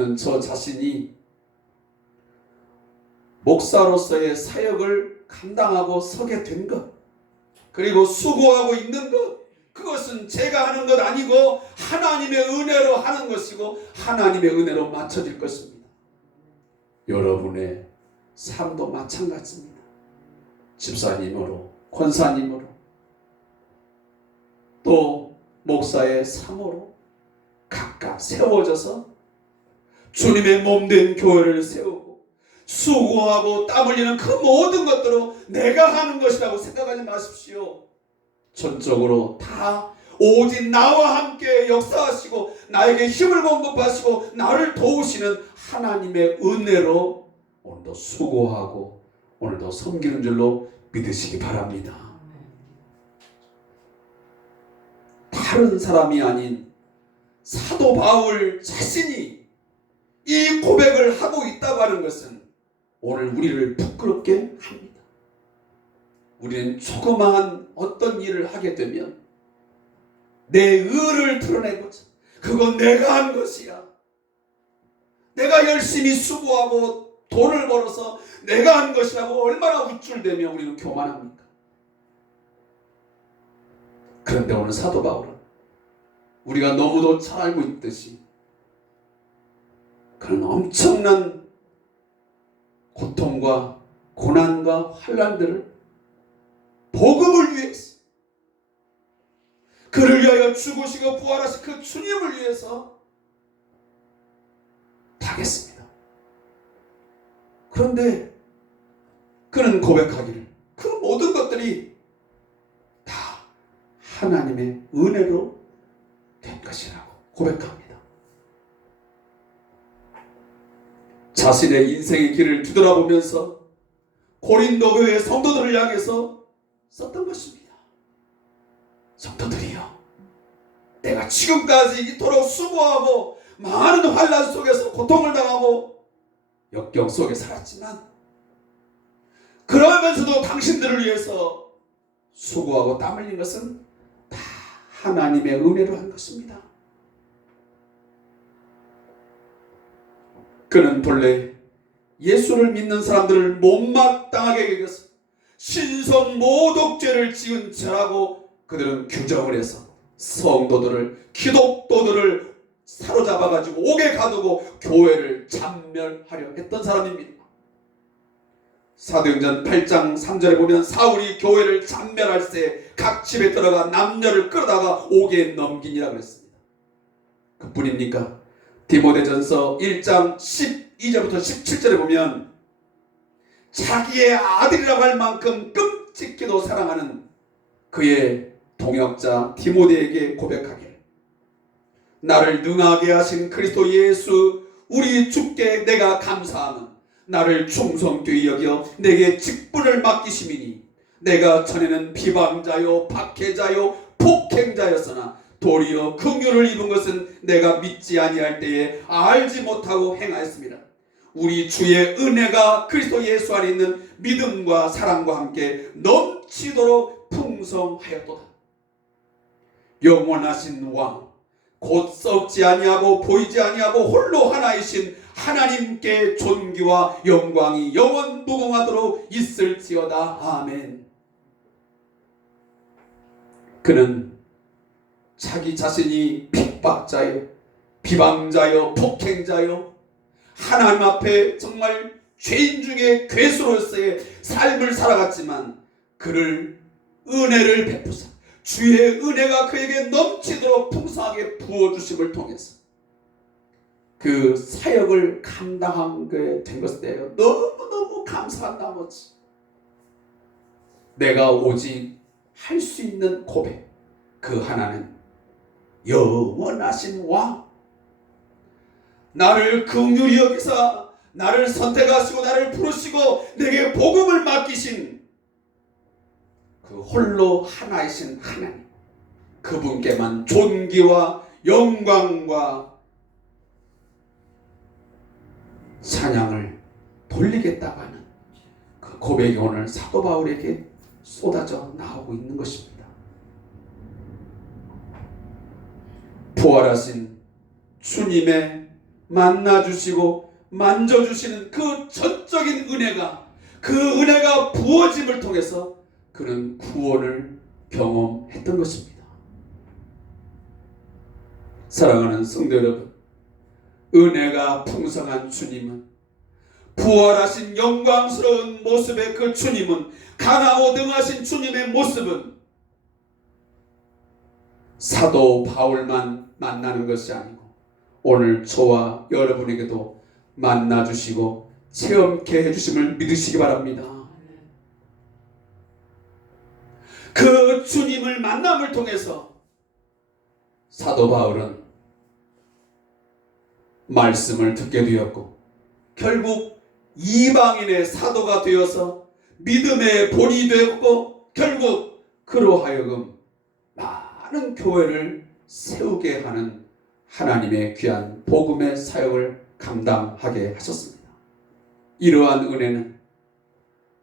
있는 저 자신이 목사로서의 사역을 감당하고 서게 된 것, 그리고 수고하고 있는 것, 그것은 제가 하는 것 아니고 하나님의 은혜로 하는 것이고 하나님의 은혜로 맞춰질 것입니다. 여러분의 삶도 마찬가지입니다. 집사님으로, 권사님으로, 또 목사의 사모로 각각 세워져서 주님의 몸된 교회를 세우고 수고하고 땀 흘리는 그 모든 것들로 내가 하는 것이라고 생각하지 마십시오. 전적으로 다 오직 나와 함께 역사하시고 나에게 힘을 공급하시고 나를 도우시는 하나님의 은혜로 오늘도 수고하고 오늘도 섬기는 줄로 믿으시기 바랍니다. 다른 사람이 아닌 사도 바울 자신이 이 고백을 하고 있다고 하는 것은 오늘 우리를 부끄럽게 합니다. 우리는 조그마한 어떤 일을 하게 되면 내 의를 드러내고자, 그건 내가 한 것이야, 내가 열심히 수고하고 돈을 벌어서 내가 한 것이라고 얼마나 우쭐대며 우리는 교만합니까? 그런데 오늘 사도 바울은 우리가 너무도 잘 알고 있듯이 그런 엄청난 고통과 고난과 환난들을 복음을 위해서, 그를 위하여 죽으시고 부활하신 그 주님을 위해서 당했습니다. 그런데 그는 고백하기를 그 모든 것들이 다 하나님의 은혜로 된 것이라고 고백합니다. 자신의 인생의 길을 뒤돌아보면서 고린도 교회 성도들을 향해서 썼던 것입니다. 성도들이여, 내가 지금까지 이토록 수고하고 많은 환난 속에서 고통을 당하고 역경 속에 살았지만 그러면서도 당신들을 위해서 수고하고 땀 흘린 것은 다 하나님의 은혜로 한 것입니다. 그는 본래 예수를 믿는 사람들을 못마땅하게 여겨서 신성 모독죄를 지은 죄라고 그들은 규정을 해서 성도들을, 기독도들을 사로잡아가지고 옥에 가두고 교회를 잔멸하려 했던 사람입니다. 사도행전 8장 3절에 보면 사울이 교회를 잔멸할 때 각 집에 들어가 남녀를 끌어다가 옥에 넘기니라 그랬습니다. 그뿐입니까? 디모데전서 1장 12절부터 17절에 보면 자기의 아들이라고 할 만큼 끔찍히도 사랑하는 그의 동역자 디모데에게 고백하기를, 나를 능하게 하신 그리스도 예수 우리 주께 내가 감사하는 나를 충성되이 여겨 내게 직분을 맡기심이니 내가 전에는 비방자요 박해자요 폭행자였으나 도리어 긍휼을 입은 것은 내가 믿지 아니할 때에 알지 못하고 행하였습니다. 우리 주의 은혜가 그리스도 예수 안에 있는 믿음과 사랑과 함께 넘치도록 풍성하였도다. 영원하신 왕, 곧 썩지 아니하고 보이지 아니하고 홀로 하나이신 하나님께 존귀와 영광이 영원 무궁하도록 있을지어다. 아멘. 그는 자기 자신이 핍박자요, 비방자요, 폭행자요, 하나님 앞에 정말 죄인 중에 괴수로서의 삶을 살아갔지만 그를 은혜를 베푸사 주의 은혜가 그에게 넘치도록 풍성하게 부어주심을 통해서 그 사역을 감당하게 된 것에 너무너무 감사한 나머지 내가 오직 할 수 있는 고백, 그 하나는 영원하신 왕, 나를 긍휼히 여기사 나를 선택하시고 나를 부르시고 내게 복음을 맡기신 그 홀로 하나이신 하나님, 그분께만 존귀와 영광과 찬양을 돌리겠다고 하는 그 고백이 오늘 사도 바울에게 쏟아져 나오고 있는 것입니다. 부활하신 주님의 만나주시고 만져주시는 그 전적인 은혜가, 그 은혜가 부어짐을 통해서 그는 구원을 경험했던 것입니다. 사랑하는 성도 여러분, 은혜가 풍성한 주님은, 부활하신 영광스러운 모습의 그 주님은, 강하고 능하신 주님의 모습은 사도 바울만 만나는 것이 아니고 오늘 저와 여러분에게도 만나주시고 체험케 해주심을 믿으시기 바랍니다. 그 주님을 만남을 통해서 사도 바울은 말씀을 듣게 되었고 결국 이방인의 사도가 되어서 믿음의 본이 되었고 결국 그로 하여금 많은 교회를 세우게 하는 하나님의 귀한 복음의 사역을 감당하게 하셨습니다. 이러한 은혜는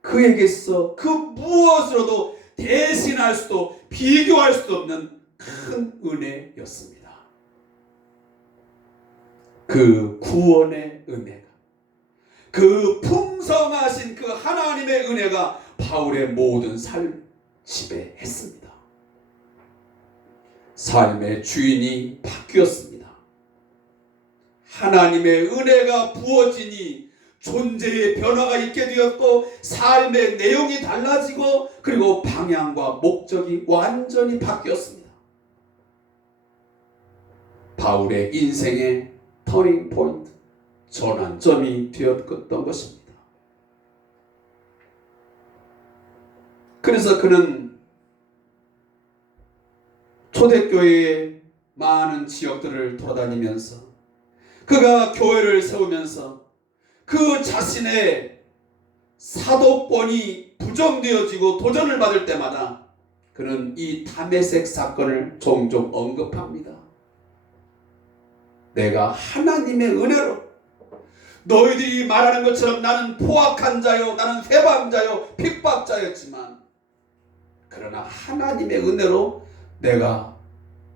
그에게서 그 무엇으로도 대신할 수도 비교할 수도 없는 큰 은혜였습니다. 그 구원의 은혜가, 그 풍성하신 그 하나님의 은혜가 바울의 모든 삶을 지배했습니다. 삶의 주인이 바뀌었습니다. 하나님의 은혜가 부어지니 존재의 변화가 있게 되었고 삶의 내용이 달라지고 그리고 방향과 목적이 완전히 바뀌었습니다. 바울의 인생의 터닝 포인트, 전환점이 되었던 것입니다. 그래서 그는 초대교회의 많은 지역들을 돌아다니면서 그가 교회를 세우면서 그 자신의 사도권이 부정되어지고 도전을 받을 때마다 그는 이 다메섹 사건을 종종 언급합니다. 내가 하나님의 은혜로, 너희들이 말하는 것처럼 나는 포악한 자요, 나는 회방자요, 핍박자였지만 그러나 하나님의 은혜로 내가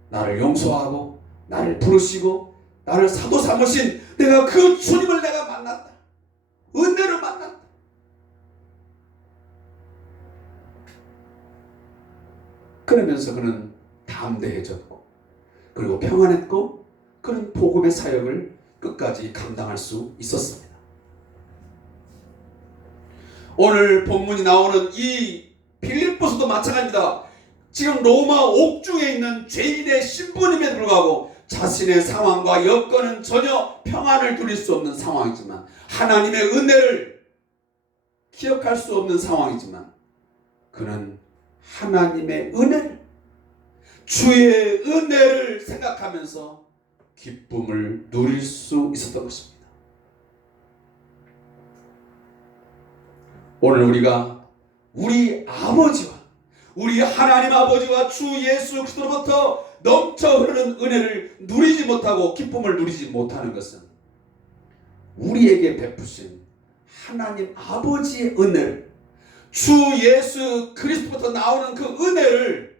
나를 용서하고 나를 부르시고 나를 사도 삼으신 내가 그 주님을 내가 만났다. 은혜로 만났다. 그러면서 그는 담대해졌고 그리고 평안했고 그는 복음의 사역을 끝까지 감당할 수 있었습니다. 오늘 본문이 나오는 이 빌립보서도 마찬가지입니다. 지금 로마 옥중에 있는 죄인의 신분임에도 불구하고 자신의 상황과 여건은 전혀 평안을 누릴 수 없는 상황이지만 하나님의 은혜를 기억할 수 없는 상황이지만 그는 하나님의 은혜를, 주의 은혜를 생각하면서 기쁨을 누릴 수 있었던 것입니다. 오늘 우리가 우리 아버지와 우리 하나님 아버지와 주 예수 그리스도로부터 넘쳐 흐르는 은혜를 누리지 못하고 기쁨을 누리지 못하는 것은 우리에게 베푸신 하나님 아버지의 은혜를, 주 예수 그리스도부터 나오는 그 은혜를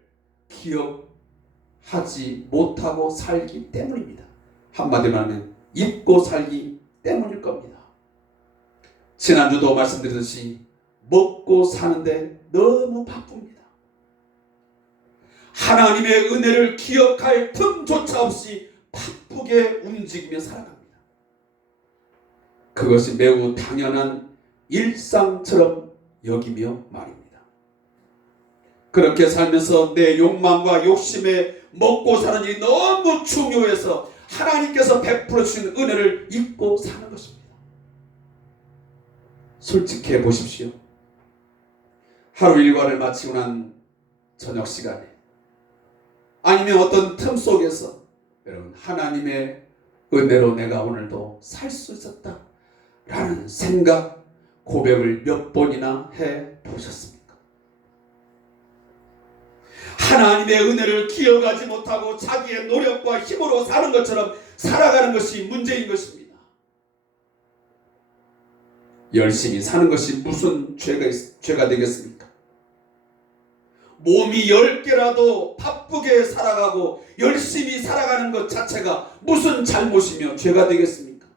기억하지 못하고 살기 때문입니다. 한마디로 하면 잊고 살기 때문일 겁니다. 지난주도 말씀드렸듯이 먹고 사는데 너무 바쁩니다. 하나님의 은혜를 기억할 틈조차 없이 바쁘게 움직이며 살아갑니다. 그것이 매우 당연한 일상처럼 여기며 말입니다. 그렇게 살면서 내 욕망과 욕심에 먹고 사는 일이 너무 중요해서 하나님께서 베풀어 주신 은혜를 잊고 사는 것입니다. 솔직해 보십시오. 하루 일과를 마치고 난 저녁 시간에 아니면 어떤 틈 속에서 여러분 하나님의 은혜로 내가 오늘도 살 수 있었다 라는 생각, 고백을 몇 번이나 해보셨습니까? 하나님의 은혜를 기억하지 못하고 자기의 노력과 힘으로 사는 것처럼 살아가는 것이 문제인 것입니다. 열심히 사는 것이 무슨 죄가 되겠습니까? 몸이 10개라도 바쁘게 살아가고 열심히 살아가는 것 자체가 무슨 잘못이며 죄가 되겠습니까?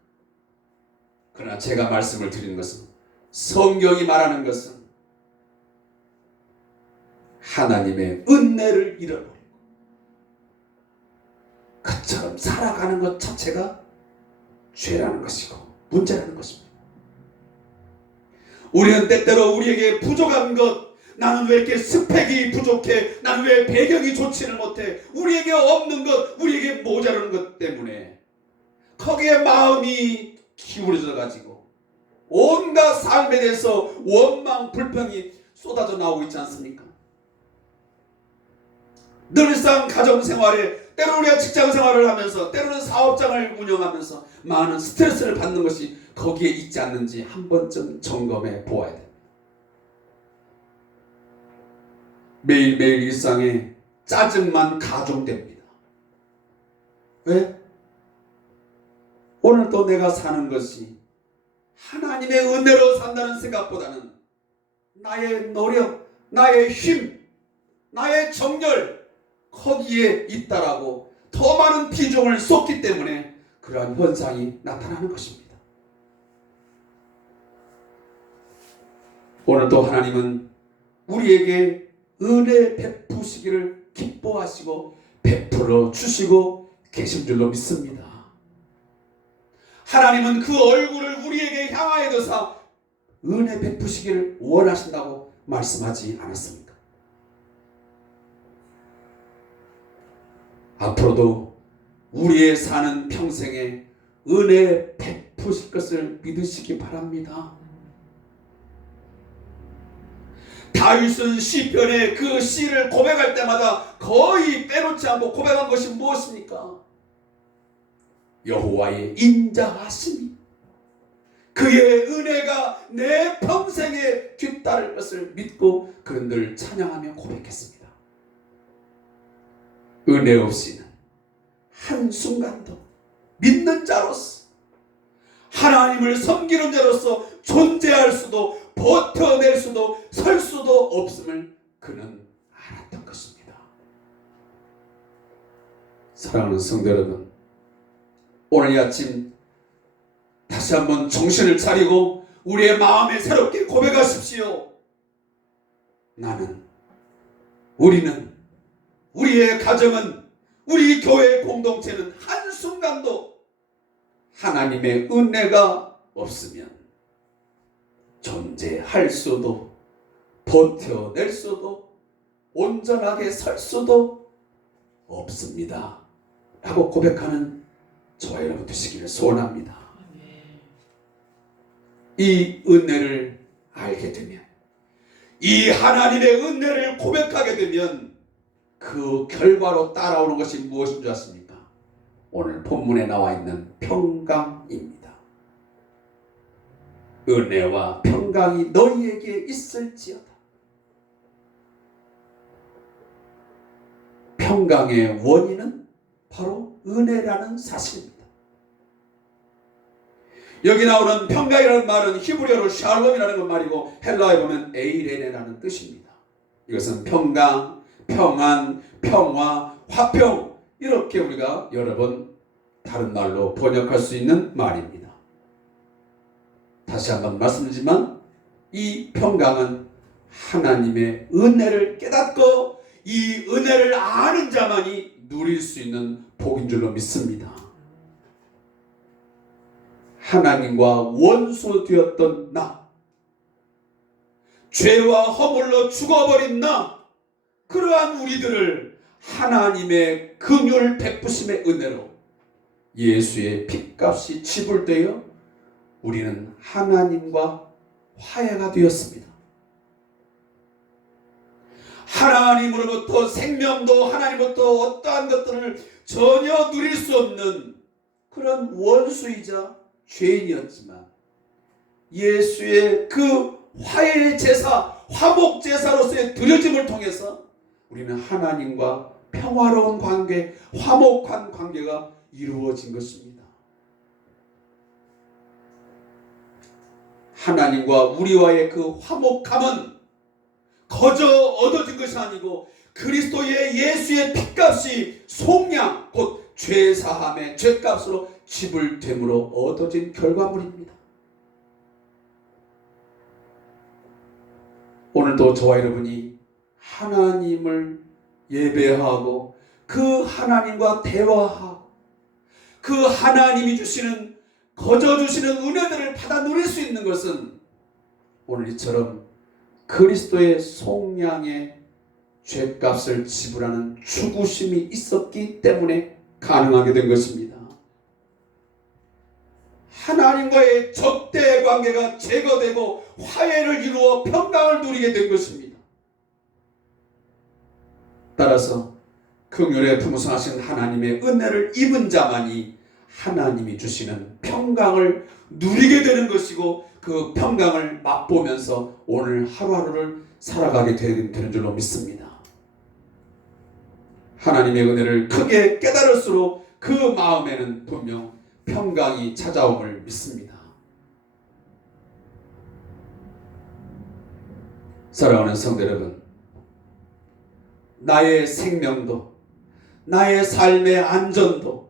그러나 제가 말씀을 드리는 것은, 성경이 말하는 것은 하나님의 은혜를 잃어버리고 그처럼 살아가는 것 자체가 죄라는 것이고 문제라는 것입니다. 우리는 때때로 우리에게 부족한 것, 나는 왜 이렇게 스펙이 부족해, 나는 왜 배경이 좋지는 못해, 우리에게 없는 것, 우리에게 모자라는 것 때문에 거기에 마음이 기울어져 가지고 온갖 삶에 대해서 원망, 불평이 쏟아져 나오고 있지 않습니까? 늘상 가정생활에, 때로는 우리가 직장생활을 하면서, 때로는 사업장을 운영하면서 많은 스트레스를 받는 것이 거기에 있지 않는지 한 번쯤 점검해 보아야 됩니다. 매일매일 일상에 짜증만 가중됩니다. 왜? 오늘 또 내가 사는 것이 하나님의 은혜로 산다는 생각보다는 나의 노력, 나의 힘, 나의 정열, 거기에 있다라고 더 많은 비중을 쏟기 때문에 그러한 현상이 나타나는 것입니다. 오늘도 하나님은 우리에게 은혜 베푸시기를 기뻐하시고 베풀어 주시고 계신 줄로 믿습니다. 하나님은 그 얼굴을 우리에게 향하여 두사 은혜 베푸시기를 원하신다고 말씀하지 않았습니까? 앞으로도 우리의 사는 평생에 은혜 베푸실 것을 믿으시기 바랍니다. 다윗은 시편에 그 시를 고백할 때마다 거의 빼놓지 않고 고백한 것이 무엇입니까? 여호와의 인자하심이, 그의 은혜가 내 평생에 뒤따를 것을 믿고 그는 늘 찬양하며 고백했습니다. 은혜 없이는 한순간도 믿는 자로서, 하나님을 섬기는 자로서 존재할 수도 버텨낼 수도 설 수도 없음을 그는 알았던 것입니다. 사랑하는 성도 여러분, 오늘 이 아침 다시 한번 정신을 차리고 우리의 마음에 새롭게 고백하십시오. 우리는, 우리의 가정은, 우리 교회 공동체는 한순간도 하나님의 은혜가 없으면 존재할 수도 버텨낼 수도 온전하게 설 수도 없습니다 라고 고백하는 저와 여러분 되시기를 소원합니다. 이 은혜를 알게 되면, 이 하나님의 은혜를 고백하게 되면 그 결과로 따라오는 것이 무엇인 줄 아십니까? 오늘 본문에 나와 있는 평강입니다. 은혜와 평강이 너희에게 있을지어다. 평강의 원인은 바로 은혜라는 사실입니다. 여기 나오는 평강이라는 말은 히브리어로 샬롬이라는 것 말이고 헬라어에 보면 에이레네라는 뜻입니다. 이것은 평강, 평안, 평화, 화평, 이렇게 우리가 여러 번 다른 말로 번역할 수 있는 말입니다. 다시 한번 말씀드리지만 이 평강은 하나님의 은혜를 깨닫고 이 은혜를 아는 자만이 누릴 수 있는 복인 줄로 믿습니다. 하나님과 원수 되었던 나, 죄와 허물로 죽어버린 나, 그러한 우리들을 하나님의 긍휼 베푸심의 은혜로 예수의 핏값이 지불되어 우리는 하나님과 화해가 되었습니다. 하나님으로부터 생명도, 하나님으로부터 어떠한 것들을 전혀 누릴 수 없는 그런 원수이자 죄인이었지만 예수의 그 화해의 제사, 화목 제사로서의 드려짐을 통해서 우리는 하나님과 평화로운 관계, 화목한 관계가 이루어진 것입니다. 하나님과 우리와의 그 화목함은 거저 얻어진 것이 아니고 그리스도의 예수의 핏값이 속량, 곧 죄사함의 죄값으로 지불됨으로 얻어진 결과물입니다. 오늘도 저와 여러분이 하나님을 예배하고 그 하나님과 대화하고 그 하나님이 주시는 거저 주시는 은혜들을 받아 누릴 수 있는 것은 오늘 이처럼 그리스도의 속량의 죄값을 지불하는 죽으심이 있었기 때문에 가능하게 된 것입니다. 하나님과의 적대 관계가 제거되고 화해를 이루어 평강을 누리게 된 것입니다. 따라서 긍휼에 풍성하신 하나님의 은혜를 입은 자만이 하나님이 주시는 평강을 누리게 되는 것이고 그 평강을 맛보면서 오늘 하루하루를 살아가게 되는 줄로 믿습니다. 하나님의 은혜를 크게 깨달을수록 그 마음에는 분명 평강이 찾아옴을 믿습니다. 사랑하는 성도 여러분, 나의 생명도 나의 삶의 안전도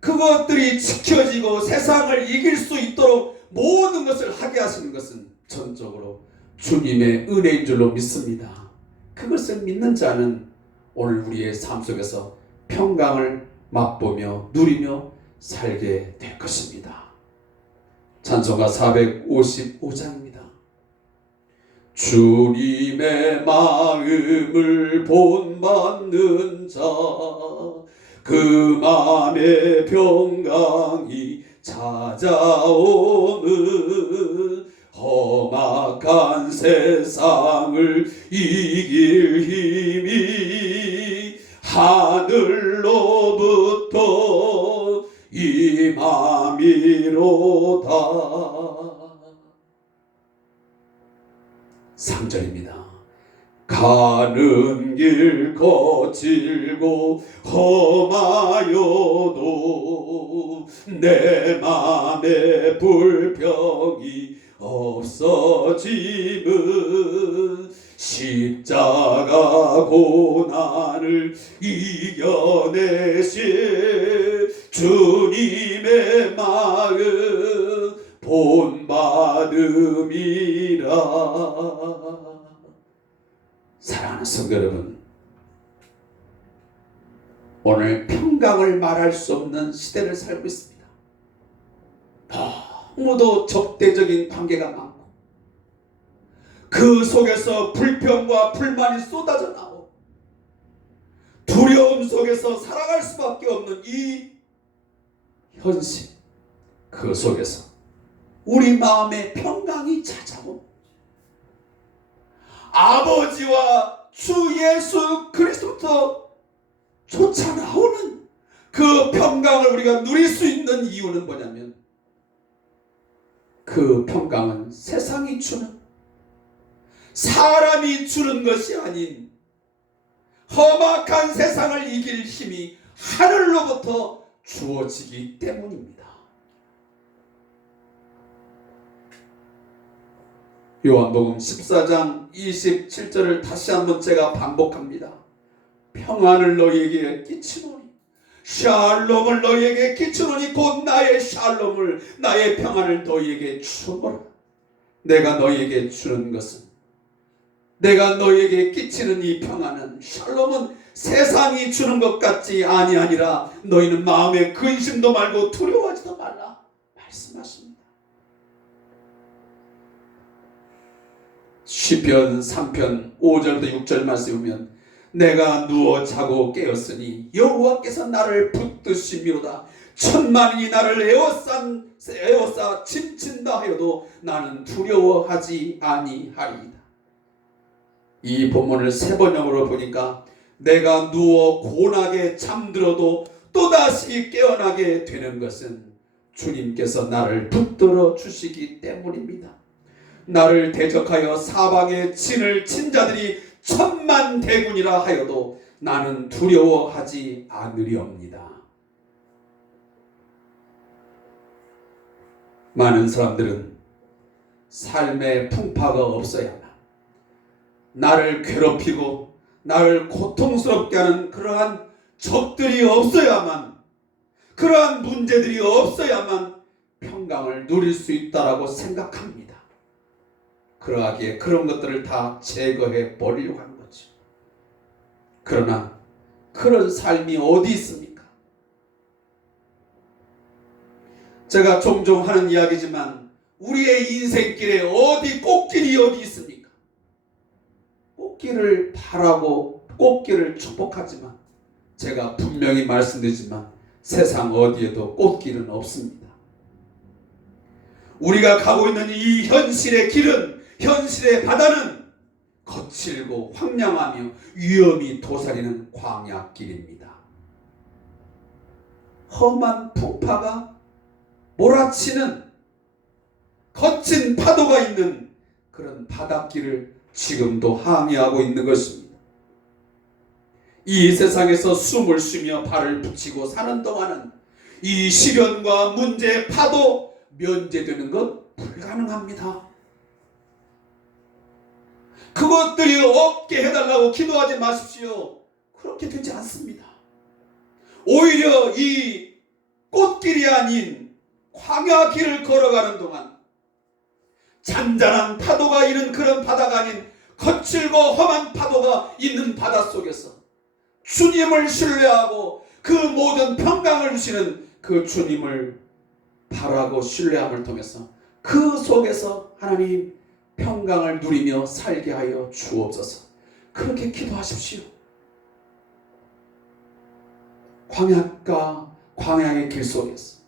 그것들이 지켜지고 세상을 이길 수 있도록 모든 것을 하게 하시는 것은 전적으로 주님의 은혜인 줄로 믿습니다. 그것을 믿는 자는 오늘 우리의 삶 속에서 평강을 맛보며 누리며 살게 될 것입니다. 찬송가 455장입니다. 주님의 마음을 본받는 자 그 맘에 평강이 찾아오는 험악한 세상을 이길 힘이 하늘로부터 임함이로다. 3절입니다. 가는 길 거칠고 험하여도 내 맘에 불평이 없어짐은 십자가 고난을 이겨내신 주님의 마음 본받음이라. 사랑하는 성도 여러분, 오늘 평강을 말할 수 없는 시대를 살고 있습니다. 너무도 적대적인 관계가 많고 그 속에서 불평과 불만이 쏟아져 나오고 두려움 속에서 살아갈 수밖에 없는 이 현실, 그 속에서 우리 마음에 평강이 찾아오고 아버지와 주 예수 그리스도부터 쫓아 나오는 그 평강을 우리가 누릴 수 있는 이유는 뭐냐면 그 평강은 세상이 주는, 사람이 주는 것이 아닌 험악한 세상을 이길 힘이 하늘로부터 주어지기 때문입니다. 요한복음 14장 27절을 다시 한번 제가 반복합니다. 평안을 너희에게 끼치노니, 샬롬을 너희에게 끼치노니 곧 나의 샬롬을, 나의 평안을 너희에게 주노라. 내가 너희에게 주는 것은, 내가 너희에게 끼치는 이 평안은, 샬롬은 세상이 주는 것 같지 아니하니라. 너희는 마음에 근심도 말고 두려워하지도 말라 말씀하십니다. 시편 3편 5절부터 6절 말씀이면 내가 누워 자고 깨었으니 여호와께서 나를 붙드시미로다. 천만인이 나를 에워싸 침친다 하여도 나는 두려워하지 아니하리이다. 이 본문을 3번역으로 보니까 내가 누워 고나게 잠들어도 또다시 깨어나게 되는 것은 주님께서 나를 붙들어 주시기 때문입니다. 나를 대적하여 사방에 진을 친 자들이 천만대군이라 하여도 나는 두려워하지 않으리옵니다. 많은 사람들은 삶의 풍파가 없어야만, 나를 괴롭히고 나를 고통스럽게 하는 그러한 적들이 없어야만, 그러한 문제들이 없어야만 평강을 누릴 수 있다라고 생각합니다. 그러하기에 그런 것들을 다 제거해 버리려고 하는 거죠. 그러나 그런 삶이 어디 있습니까? 제가 종종 하는 이야기지만 우리의 인생길에 어디 꽃길이 어디 있습니까? 꽃길을 바라고 꽃길을 축복하지만 제가 분명히 말씀드리지만 세상 어디에도 꽃길은 없습니다. 우리가 가고 있는 이 현실의 길은, 현실의 바다는 거칠고 황량하며 위험이 도사리는 광야길입니다. 험한 풍파가 몰아치는 거친 파도가 있는 그런 바닷길을 지금도 항해하고 있는 것입니다. 이 세상에서 숨을 쉬며 발을 붙이고 사는 동안은 이 시련과 문제, 파도 면제되는 것 불가능합니다. 그것들이 없게 해달라고 기도하지 마십시오. 그렇게 되지 않습니다. 오히려 이 꽃길이 아닌 광야길을 걸어가는 동안 잔잔한 파도가 있는 그런 바다가 아닌 거칠고 험한 파도가 있는 바다 속에서 주님을 신뢰하고 그 모든 평강을 주시는 그 주님을 바라고 신뢰함을 통해서 그 속에서 하나님 평강을 누리며 살게 하여 주옵소서. 그렇게 기도하십시오. 광야의 길 속에서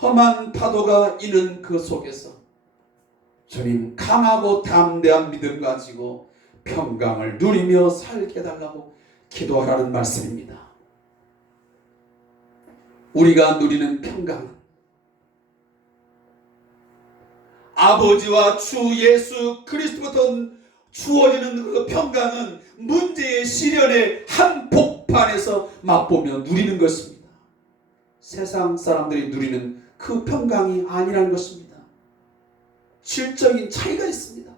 험한 파도가 있는 그 속에서 주님 강하고 담대한 믿음 가지고 평강을 누리며 살게 해달라고 기도하라는 말씀입니다. 우리가 누리는 평강은 아버지와 주 예수 그리스도부터 주어지는 그 평강은 문제의 시련의 한복판에서 맛보며 누리는 것입니다. 세상 사람들이 누리는 그 평강이 아니라는 것입니다. 질적인 차이가 있습니다.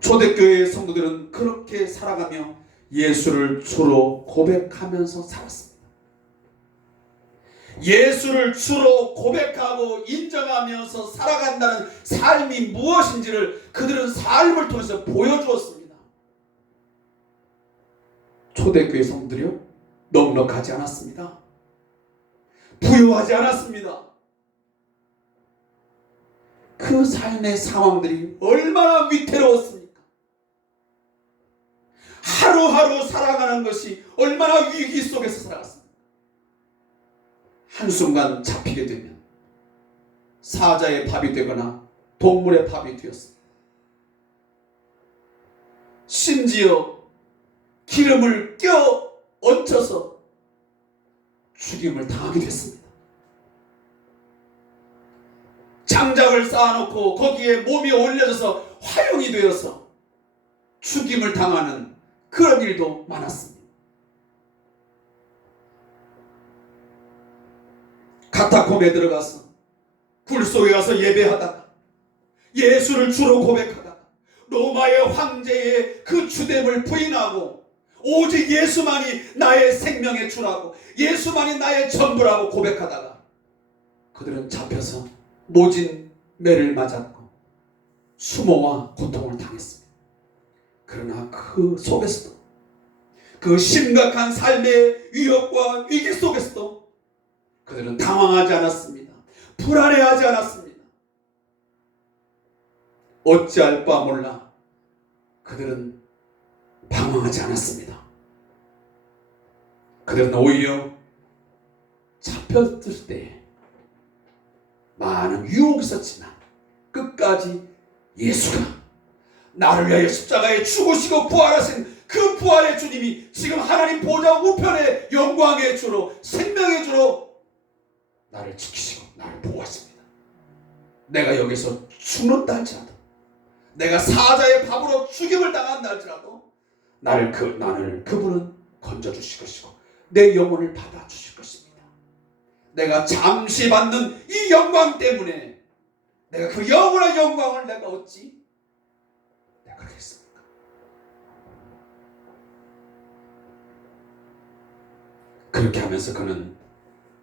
초대교회의 성도들은 그렇게 살아가며 예수를 주로 고백하면서 살았습니다. 예수를 주로 고백하고 인정하면서 살아간다는 삶이 무엇인지를 그들은 삶을 통해서 보여주었습니다. 초대교회 성도들이요, 넉넉하지 않았습니다. 부유하지 않았습니다. 그 삶의 상황들이 얼마나 위태로웠습니까? 하루하루 살아가는 것이 얼마나 위기 속에서 살아갔습니까? 한순간 잡히게 되면 사자의 밥이 되거나 동물의 밥이 되었습니다. 심지어 기름을 껴 얹혀서 죽임을 당하게 됐습니다. 장작을 쌓아놓고 거기에 몸이 올려져서 화형이 되어서 죽임을 당하는 그런 일도 많았습니다. 카타콤에 들어가서 굴 속에 가서 예배하다가 예수를 주로 고백하다가 로마의 황제의 그 주됨을 부인하고 오직 예수만이 나의 생명의 주라고 예수만이 나의 전부라고 고백하다가 그들은 잡혀서 모진 매를 맞았고 수모와 고통을 당했습니다. 그러나 그 속에서도 그 심각한 삶의 위협과 위기 속에서도 그들은 당황하지 않았습니다. 불안해하지 않았습니다. 어찌할 바 몰라 그들은 방황하지 않았습니다. 그들은 오히려 잡혔을 때 많은 유혹이 있었지만 끝까지 예수가 나를 위하여 십자가에 죽으시고 부활하신 그 부활의 주님이 지금 하나님 보좌 우편의 영광의 주로 생명의 주로 나를 지키시고 나를 보호하십니다. 내가 여기서 죽는다 할지라도 내가 사자의 밥으로 죽임을 당한다 할지라도 나를 그분은 건져주실 것이고 내 영혼을 받아주실 것입니다. 내가 잠시 받는 이 영광 때문에 내가 그 영원한 영광을 내가 얻지 내가 그러겠습니까? 그렇게 하면서 그는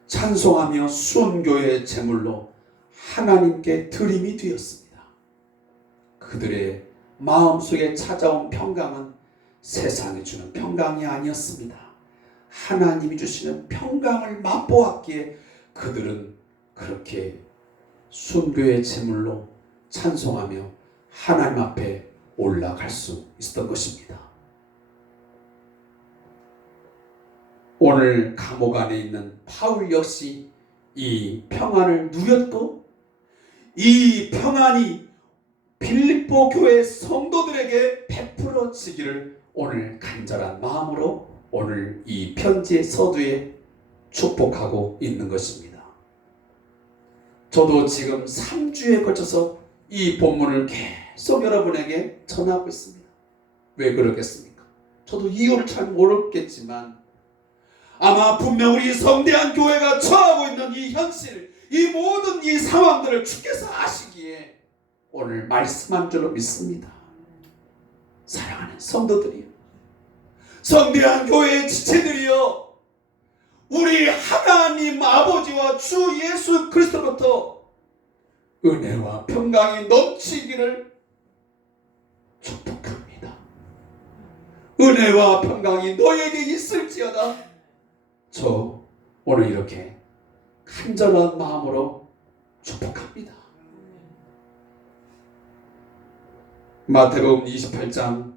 찬송하며 순교의 제물로 하나님께 드림이 되었습니다. 그들의 마음속에 찾아온 평강은 세상이 주는 평강이 아니었습니다. 하나님이 주시는 평강을 맛보았기에 그들은 그렇게 순교의 제물로 찬송하며 하나님 앞에 올라갈 수 있었던 것입니다. 오늘 감옥 안에 있는 바울 역시 이 평안을 누렸고 이 평안이 빌립보 교회 성도들에게 베풀어지기를 오늘 간절한 마음으로 오늘 이 편지의 서두에 축복하고 있는 것입니다. 저도 지금 3주에 걸쳐서 이 본문을 계속 여러분에게 전하고 있습니다. 왜 그러겠습니까? 저도 이유를 잘 모르겠지만 아마 분명 우리 성대한 교회가 처하고 있는 이 현실, 이 모든 이 상황들을 주께서 아시기에 오늘 말씀한 줄로 믿습니다. 사랑하는 성도들이요, 성대한 교회의 지체들이요, 우리 하나님 아버지와 주 예수 그리스도부터 은혜와 평강이 넘치기를 축복합니다. 은혜와 평강이 너에게 있을지어다. 저 오늘 이렇게 간절한 마음으로 축복합니다. 마태복음 28장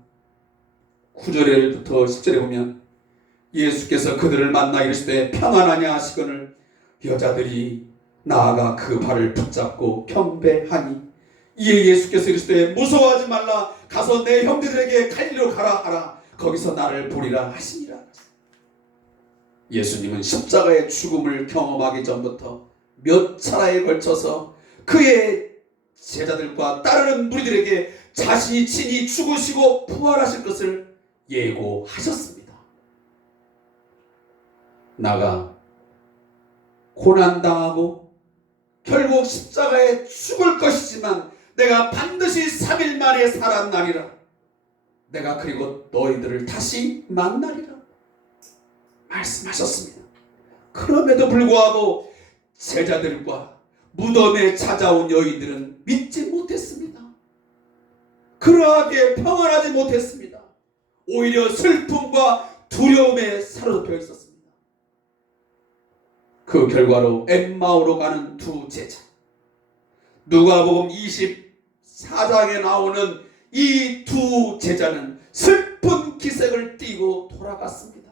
9절부터 10절에 보면 예수께서 그들을 만나 이르시되 평안하냐 하시거늘 여자들이 나아가 그 발을 붙잡고 경배하니 이에 예수께서 이르시되 무서워하지 말라 가서 내 형제들에게 갈리로 가라 하라 거기서 나를 보리라 하시니라. 예수님은 십자가의 죽음을 경험하기 전부터 몇 차례에 걸쳐서 그의 제자들과 따르는 무리들에게 자신이 친히 죽으시고 부활하실 것을 예고하셨습니다. 나가 고난당하고 결국 십자가에 죽을 것이지만 내가 반드시 3일 만에 살아나리라. 내가 그리고 너희들을 다시 만나리라 말씀하셨습니다. 그럼에도 불구하고 제자들과 무덤에 찾아온 여인들은 믿지 못했습니다. 그러하게 평안하지 못했습니다. 오히려 슬픔과 두려움에 사로잡혀 있었습니다. 그 결과로 엠마오로 가는 두 제자, 누가복음 24장에 나오는 이 두 제자는 슬픈 기색을 띠고 돌아갔습니다.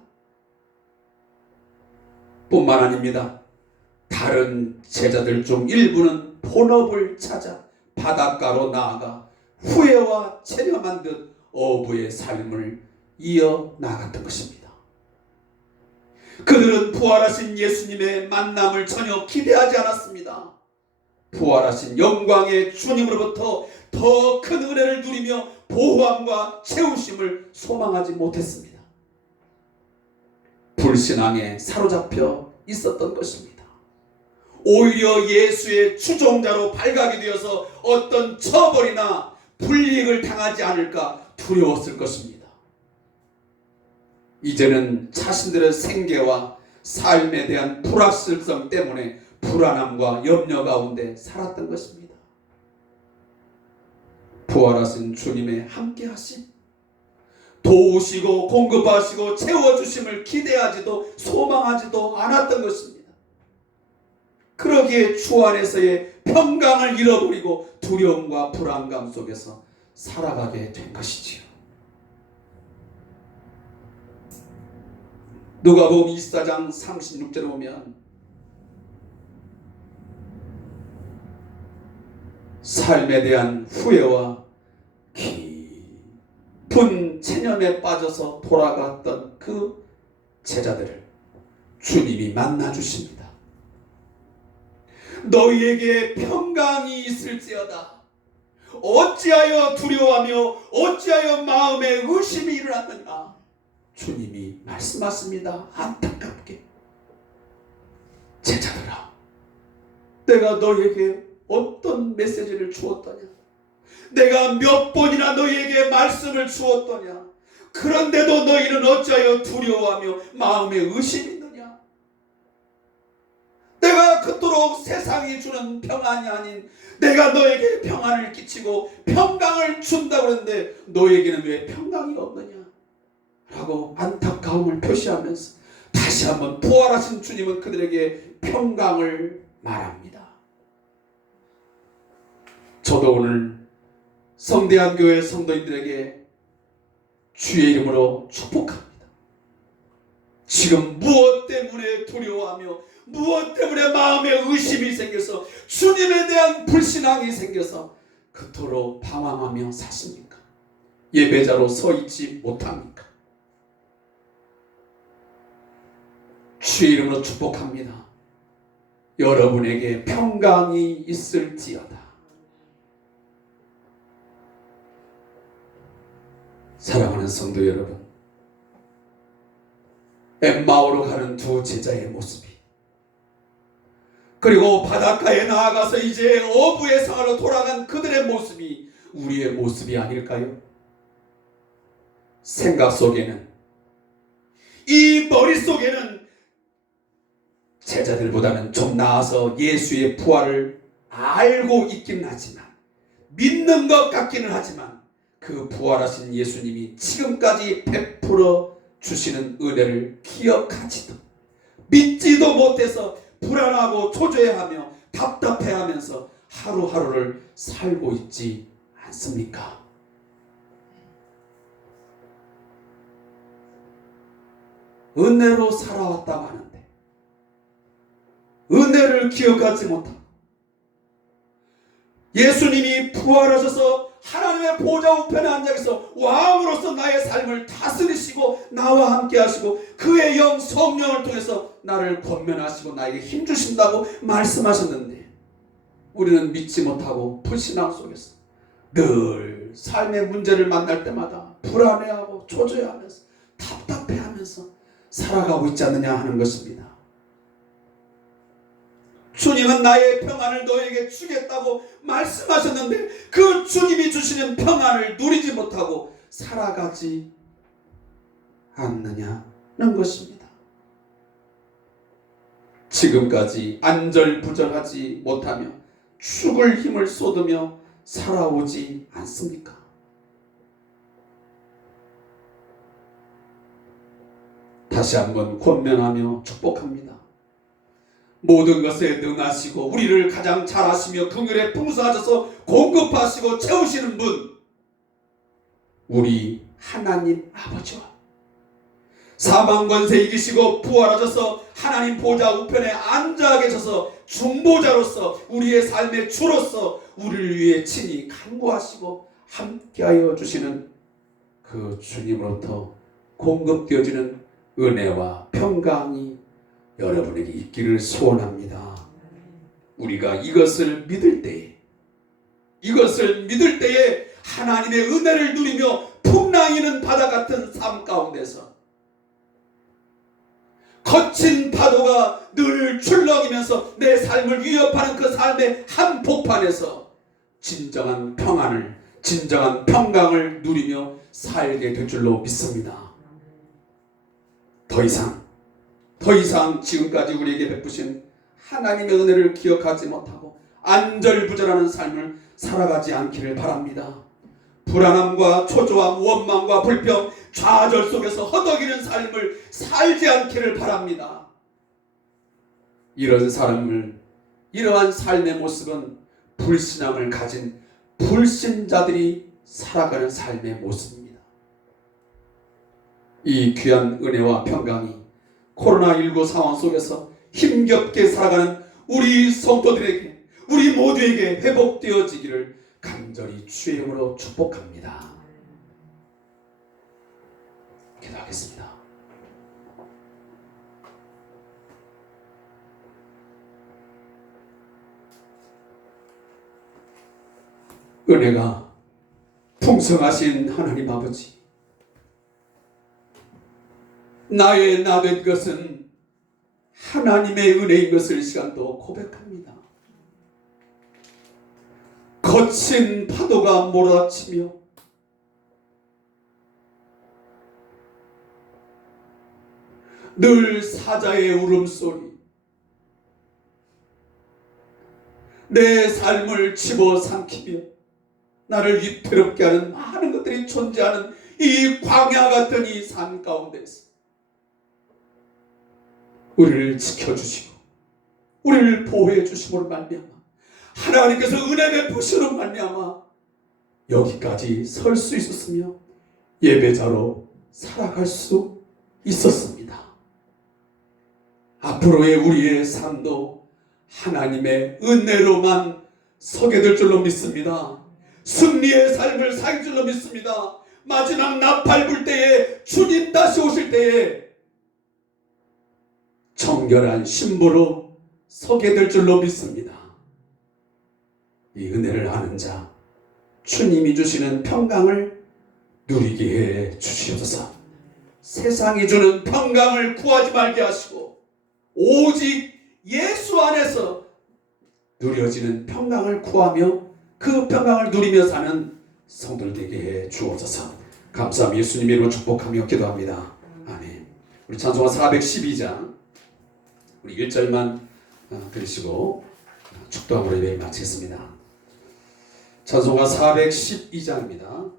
뿐만 아닙니다. 다른 제자들 중 일부는 본업을 찾아 바닷가로 나아가 후회와 체념한 듯 어부의 삶을 이어나갔던 것입니다. 그들은 부활하신 예수님의 만남을 전혀 기대하지 않았습니다. 부활하신 영광의 주님으로부터 더 큰 은혜를 누리며 보호함과 채우심을 소망하지 못했습니다. 불신앙에 사로잡혀 있었던 것입니다. 오히려 예수의 추종자로 발각이 되어서 어떤 처벌이나 불이익을 당하지 않을까 두려웠을 것입니다. 이제는 자신들의 생계와 삶에 대한 불확실성 때문에 불안함과 염려 가운데 살았던 것입니다. 부활하신 주님의 함께하심, 도우시고 공급하시고 채워주심을 기대하지도 소망하지도 않았던 것입니다. 그러기에 주 안에서의 평강을 잃어버리고 두려움과 불안감 속에서 살아가게 된 것이지요. 누가복음 24장 36절에 보면 삶에 대한 후회와 깊은 체념에 빠져서 돌아갔던 그 제자들을 주님이 만나 주십니다. 너희에게 평강이 있을지어다. 어찌하여 두려워하며 어찌하여 마음에 의심이 일어났느냐. 주님이 말씀하십니다. 안타깝게 제자들아, 내가 너희에게 어떤 메시지를 주었더냐. 내가 몇 번이나 너희에게 말씀을 주었더냐. 그런데도 너희는 어찌하여 두려워하며 마음에 의심이 있느냐. 내가 그토록 세상 세상이 주는 평안이 아닌 내가 너에게 평안을 끼치고 평강을 준다고 그러는데 너에게는 왜 평강이 없느냐 라고 안타까움을 표시하면서 다시 한번 부활하신 주님은 그들에게 평강을 말합니다. 저도 오늘 성대한 교회 성도인들에게 주의 이름으로 축복합니다. 지금 무엇 때문에 두려워하며 무엇 때문에 마음에 의심이 생겨서 주님에 대한 불신앙이 생겨서 그토록 방황하며 사십니까? 예배자로 서 있지 못합니까? 주의 이름으로 축복합니다. 여러분에게 평강이 있을지어다. 사랑하는 성도 여러분, 엠마오로 가는 두 제자의 모습이, 그리고 바닷가에 나아가서 이제 어부의 생활로 돌아간 그들의 모습이 우리의 모습이 아닐까요? 생각 속에는, 이 머릿속에는 제자들보다는 좀 나아서 예수의 부활을 알고 있기는 하지만, 믿는 것 같기는 하지만 그 부활하신 예수님이 지금까지 베풀어 주시는 은혜를 기억하지도 믿지도 못해서 불안하고 초조해하며 답답해하면서 하루하루를 살고 있지 않습니까? 은혜로 살아왔다고 하는데 은혜를 기억하지 못하고 예수님이 부활하셔서 하나님의 보좌 우편에 앉아계셔서 왕으로서 나의 삶을 다스리시고 나와 함께 하시고 그의 영 성령을 통해서 나를 권면하시고 나에게 힘주신다고 말씀하셨는데 우리는 믿지 못하고 불신앙 속에서 늘 삶의 문제를 만날 때마다 불안해하고 초조해하면서 답답해하면서 살아가고 있지 않느냐 하는 것입니다. 주님은 나의 평안을 너에게 주겠다고 말씀하셨는데 그 주님이 주시는 평안을 누리지 못하고 살아가지 않느냐는 것입니다. 지금까지 안절부절하지 못하며 죽을 힘을 쏟으며 살아오지 않습니까? 다시 한번 권면하며 축복합니다. 모든 것에 능하시고 우리를 가장 잘 아시며 긍휼에 풍성하셔서 공급하시고 채우시는 분, 우리 하나님 아버지와 사망 권세 이기시고 부활하셔서 하나님 보좌 우편에 앉아 계셔서 중보자로서 우리의 삶의 주로서 우리를 위해 친히 간구하시고 함께하여 주시는 그 주님으로부터 공급되어지는 은혜와 평강이 여러분에게 있기를 소원합니다. 우리가 이것을 믿을 때에 하나님의 은혜를 누리며 풍랑이는 바다 같은 삶 가운데서 거친 파도가 늘 출렁이면서 내 삶을 위협하는 그 삶의 한복판에서 진정한 평안을, 진정한 평강을 누리며 살게 될 줄로 믿습니다. 더 이상 지금까지 우리에게 베푸신 하나님의 은혜를 기억하지 못하고 안절부절하는 삶을 살아가지 않기를 바랍니다. 불안함과 초조함, 원망과 불평, 좌절 속에서 허덕이는 삶을 살지 않기를 바랍니다. 이러한 삶의 모습은 불신앙을 가진 불신자들이 살아가는 삶의 모습입니다. 이 귀한 은혜와 평강이 코로나19 상황 속에서 힘겹게 살아가는 우리 성도들에게, 우리 모두에게 회복되어지기를 간절히 주의 이름으로 축복합니다. 기도하겠습니다. 은혜가 풍성하신 하나님 아버지, 나의 나된 것은 하나님의 은혜인 것을 이 시간도 고백합니다. 거친 파도가 몰아치며 늘 사자의 울음소리, 내 삶을 집어삼키며 나를 위태롭게 하는 많은 것들이 존재하는 이 광야 같은 이 산 가운데서 우리를 지켜주시고 우리를 보호해 주심으로 말미암아 하나님께서 은혜 베푸심으로 말미암아 여기까지 설 수 있었으며 예배자로 살아갈 수 있었습니다. 앞으로의 우리의 삶도 하나님의 은혜로만 서게 될 줄로 믿습니다. 승리의 삶을 살 줄로 믿습니다. 마지막 나팔 불 때에 주님 다시 오실 때에 정결한 신부로 서게 될 줄로 믿습니다. 이 은혜를 아는 자 주님이 주시는 평강을 누리게 해 주시옵소서. 세상이 주는 평강을 구하지 말게 하시고 오직 예수 안에서 누려지는 평강을 구하며 그 평강을 누리며 사는 성도들 되게 해 주옵소서. 감사합니다. 예수님의 이름으로 축복하며 기도합니다. 아멘. 우리 찬송가 412장 우리 1절만 들으시고 축도함으로 예배 마치겠습니다. 찬송가 412장입니다.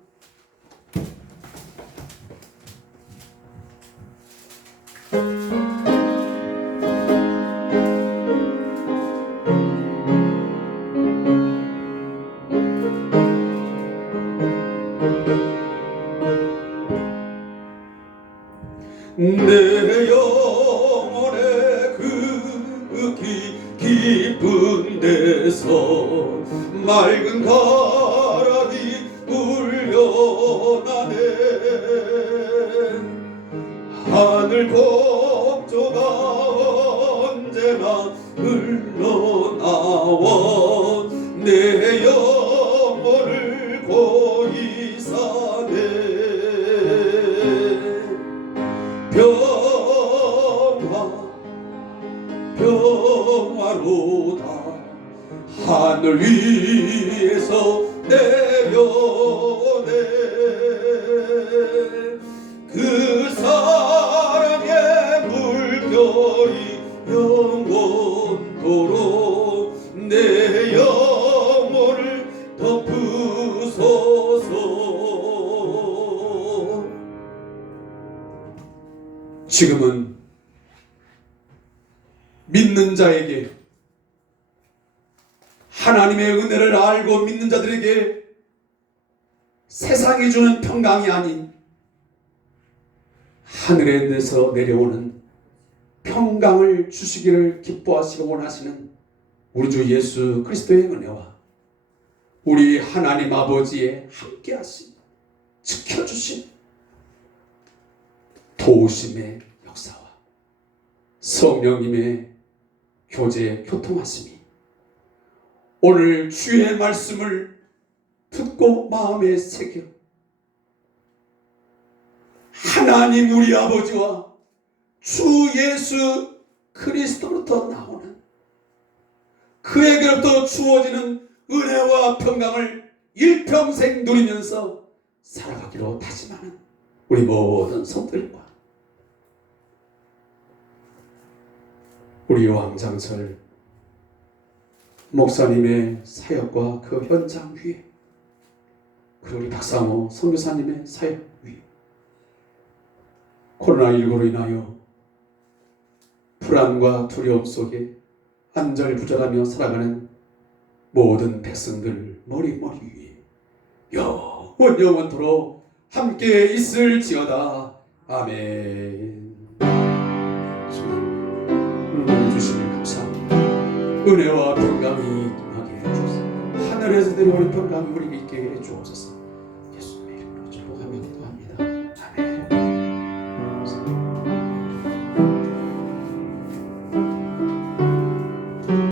내 영혼의 그 깊은 데서 맑은 가락이 울려나네. 하늘 폭조가 언제나 흘러나와 내 영혼을 고이 사네. 평화로다 하늘 위에서 내려오네. 그 사랑의 물결이 영원토록 내 영혼을 덮으소서. 지금은 믿는 자에게 하나님의 은혜를 알고 믿는 자들에게 세상이 주는 평강이 아닌 하늘에서 내려오는 평강을 주시기를 기뻐하시고 원하시는 우리 주 예수 그리스도의 은혜와 우리 하나님 아버지의 함께하심, 지켜주심, 도우심의 역사와 성령님의 교제, 교통하심이 오늘 주의 말씀을 듣고 마음에 새겨 하나님 우리 아버지와 주 예수 그리스도로부터 나오는 그에게로부터 주어지는 은혜와 평강을 일평생 누리면서 살아가기로 다짐하는 우리 모든 성들과 우리 왕장철 목사님의 사역과 그 현장 위에 그리고 우리 박상호 선교사님의 사역 위에 코로나19로 인하여 불안과 두려움 속에 안절부절하며 살아가는 모든 백성들 머리 위에 영원토록 함께 있을지어다. 아멘. 주님 주시면 감사합니다. 은혜와 평강이 임하게 해주옵소서. 하늘에서 내려오는 평강이 우리에게 있게 해주옵소서.